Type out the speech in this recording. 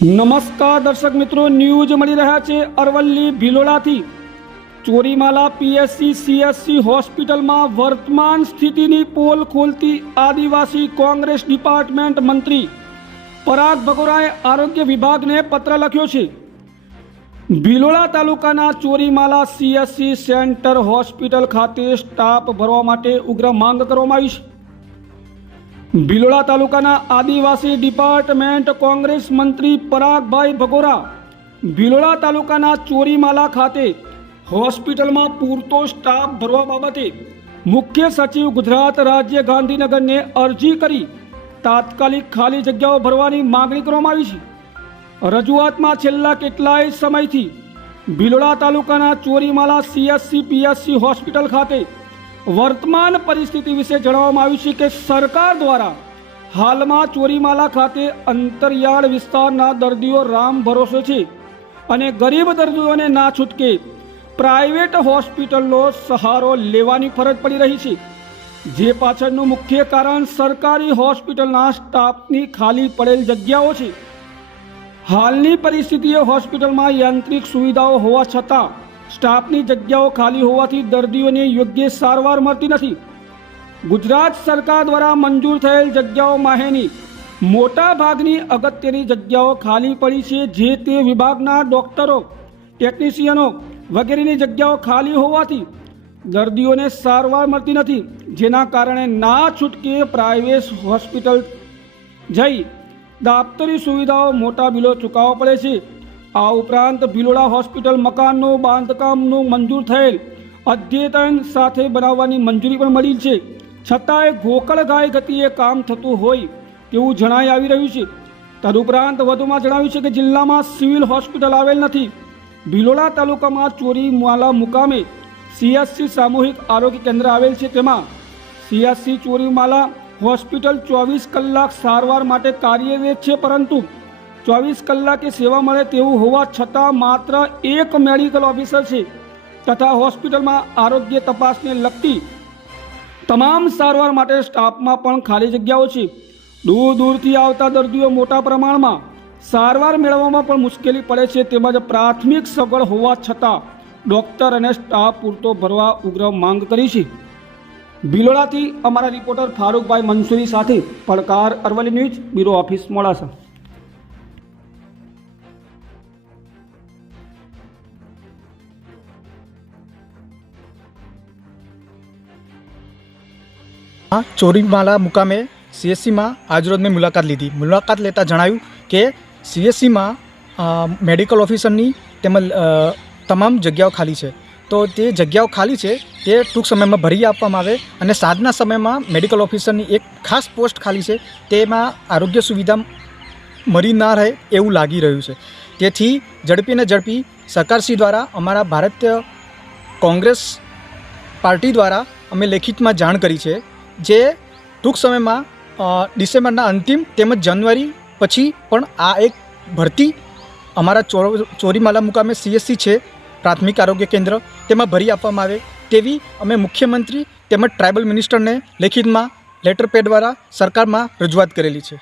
નમસ્કાર દર્શક મિત્રો, ન્યૂઝ મળી રહ્યા છે અરવલ્લી ભિલોડાથી. ચોરીમાલા પીએસસી, સીએસસી હોસ્પિટલમાં વર્તમાન સ્થિતિની પોલ ખોલતી આદિવાસી કોંગ્રેસ ડિપાર્ટમેન્ટ મંત્રી પરાગ ભગોરાએ આરોગ્ય વિભાગને પત્ર લખ્યો છે. ભિલોડા તાલુકાના ચોરીમાલા સીએસસી સેન્ટર હોસ્પિટલ ખાતે સ્ટાફ ભરવા માટે ઉગ્ર માંગ કરવામાં આવી છે. ભિલોડા તાલુકાના આદિવાસી ડિપાર્ટમેન્ટ કોંગ્રેસ મંત્રી પરાગભાઈ ભગોરા ભિલોડા તાલુકાના ચોરીમાલા ખાતે હોસ્પિટલમાં પૂરતો સ્ટાફ ભરવા બાબતે મુખ્ય સચિવ ગુજરાત રાજ્ય ગાંધીનગરને અરજી કરી તાત્કાલિક ખાલી જગ્યાઓ ભરવાની માગણી કરવામાં આવી છે. રજૂઆતમાં છેલ્લા કેટલાય સમયથી ભિલોડા તાલુકાના ચોરીમાલા સીએસસી પીએસસી હોસ્પિટલ ખાતે વર્તમાન પરિસ્થિતિ વિશે જણાવવામાં આવ્યું છે કે સરકાર દ્વારા હાલમાં ચોરીમાલા ખાતે અંતરિયાળ વિસ્તારના દર્દીઓ રામ ભરોસે છે અને ગરીબ દર્દીઓને ના છૂટકે પ્રાઇવેટ હોસ્પિટલનો સહારો લેવાની ફરજ પડી રહી છે. જે પાછળનું મુખ્ય કારણ સરકારી હોસ્પિટલના સ્ટાફની ખાલી પડેલ જગ્યાઓ છે. હાલની પરિસ્થિતિએ હોસ્પિટલમાં યાંત્રિક સુવિધાઓ હોવા છતાં સ્ટાફની જગ્યાઓ ખાલી હોવાથી દર્દીઓને યોગ્ય સારવાર મળતી નથી. ગુજરાત સરકાર દ્વારા મંજૂર થયેલ જગ્યાઓ માહેની મોટા ભાગની અગત્યની જગ્યાઓ ખાલી પડી છે જે તે વિભાગના ડોક્ટરો, ટેકનિશિયનો વગેરેની જગ્યાઓ ખાલી હોવાથી દર્દીઓને સારવાર મળતી નથી. જેના કારણે ના છૂટકે પ્રાઇવેટ હોસ્પિટલ જઈ દાપ્તરી સુવિધાઓ મોટા બિલો ચૂકવવા પડે છે. આ ઉપરાંત ભિલોડા હોસ્પિટલ મકાનનું બાંધકામનું મંજૂર થયેલ. અદ્યતન સાથે બનાવવાની મંજૂરી પણ મળી છે. છતાંય ગોકળ ગાય ગતિએ કામ થતું હોય તેવું જણાઈ આવી રહ્યું છે. તદુપરાંત વધુમાં જણાવ્યું છે કે જિલ્લામાં સિવિલ હોસ્પિટલ આવેલ નથી. ભિલોડા તાલુકામાં ચોરી માલા મુકામે સીએસસી સામૂહિક આરોગ્ય કેન્દ્ર આવેલ છે. તેમાં સીએસસી ચોરીમાલા હોસ્પિટલ ચોવીસ કલાક સારવાર માટે કાર્યરત છે, પરંતુ ચોવીસ કલાકે સેવા મળે તેવું હોવા છતાં માત્ર એક મેડિકલ ઓફિસર છે તથા હોસ્પિટલમાં આરોગ્ય તપાસને લગતી તમામ સારવાર માટે સ્ટાફમાં પણ ખાલી જગ્યાઓ છે. દૂર દૂરથી આવતા દર્દીઓ મોટા પ્રમાણમાં સારવાર મેળવવામાં પણ મુશ્કેલી પડે છે તેમજ પ્રાથમિક સગવડ હોવા છતાં ડોક્ટર અને સ્ટાફ પૂરતો ભરવા ઉગ્ર માંગ કરી છે. ભિલોડાથી અમારા રિપોર્ટર ફારૂકભાઈ મંસૂરી સાથે પડકાર Aravalli news, bureau office Modasa. આ ચોરીમાલા મુકામે સીએસસીમાં આજરોજ મેં મુલાકાત લીધી. મુલાકાત લેતા જણાવ્યું કે સીએસસીમાં મેડિકલ ઓફિસરની તેમજ તમામ જગ્યાઓ ખાલી છે. તો તે જગ્યાઓ ખાલી છે, તે ટૂંક સમયમાં ભરી આપવામાં આવે અને સાંજના સમયમાં મેડિકલ ઓફિસરની એક ખાસ પોસ્ટ ખાલી છે. તેમાં આરોગ્ય સુવિધા મળી ના રહે એવું લાગી રહ્યું છે. તેથી ઝડપીને ઝડપી સરકારશ્રી દ્વારા અમારા ભારતીય કોંગ્રેસ પાર્ટી દ્વારા અમે લેખિતમાં જાણ કરી છે જે ટૂંક સમયમાં ડિસેમ્બરના અંતિમ તેમજ જાન્યુઆરી પછી પણ આ એક ભરતી અમારા ચોર ચોરીમાલા મુકામે સીએસસી છે, પ્રાથમિક આરોગ્ય કેન્દ્ર, તેમાં ભરી આપવામાં આવે તેવી અમે મુખ્યમંત્રી તેમજ ટ્રાઇબલ મિનિસ્ટરને લેખિતમાં લેટર પેડ દ્વારા સરકારમાં રજૂઆત કરેલી છે.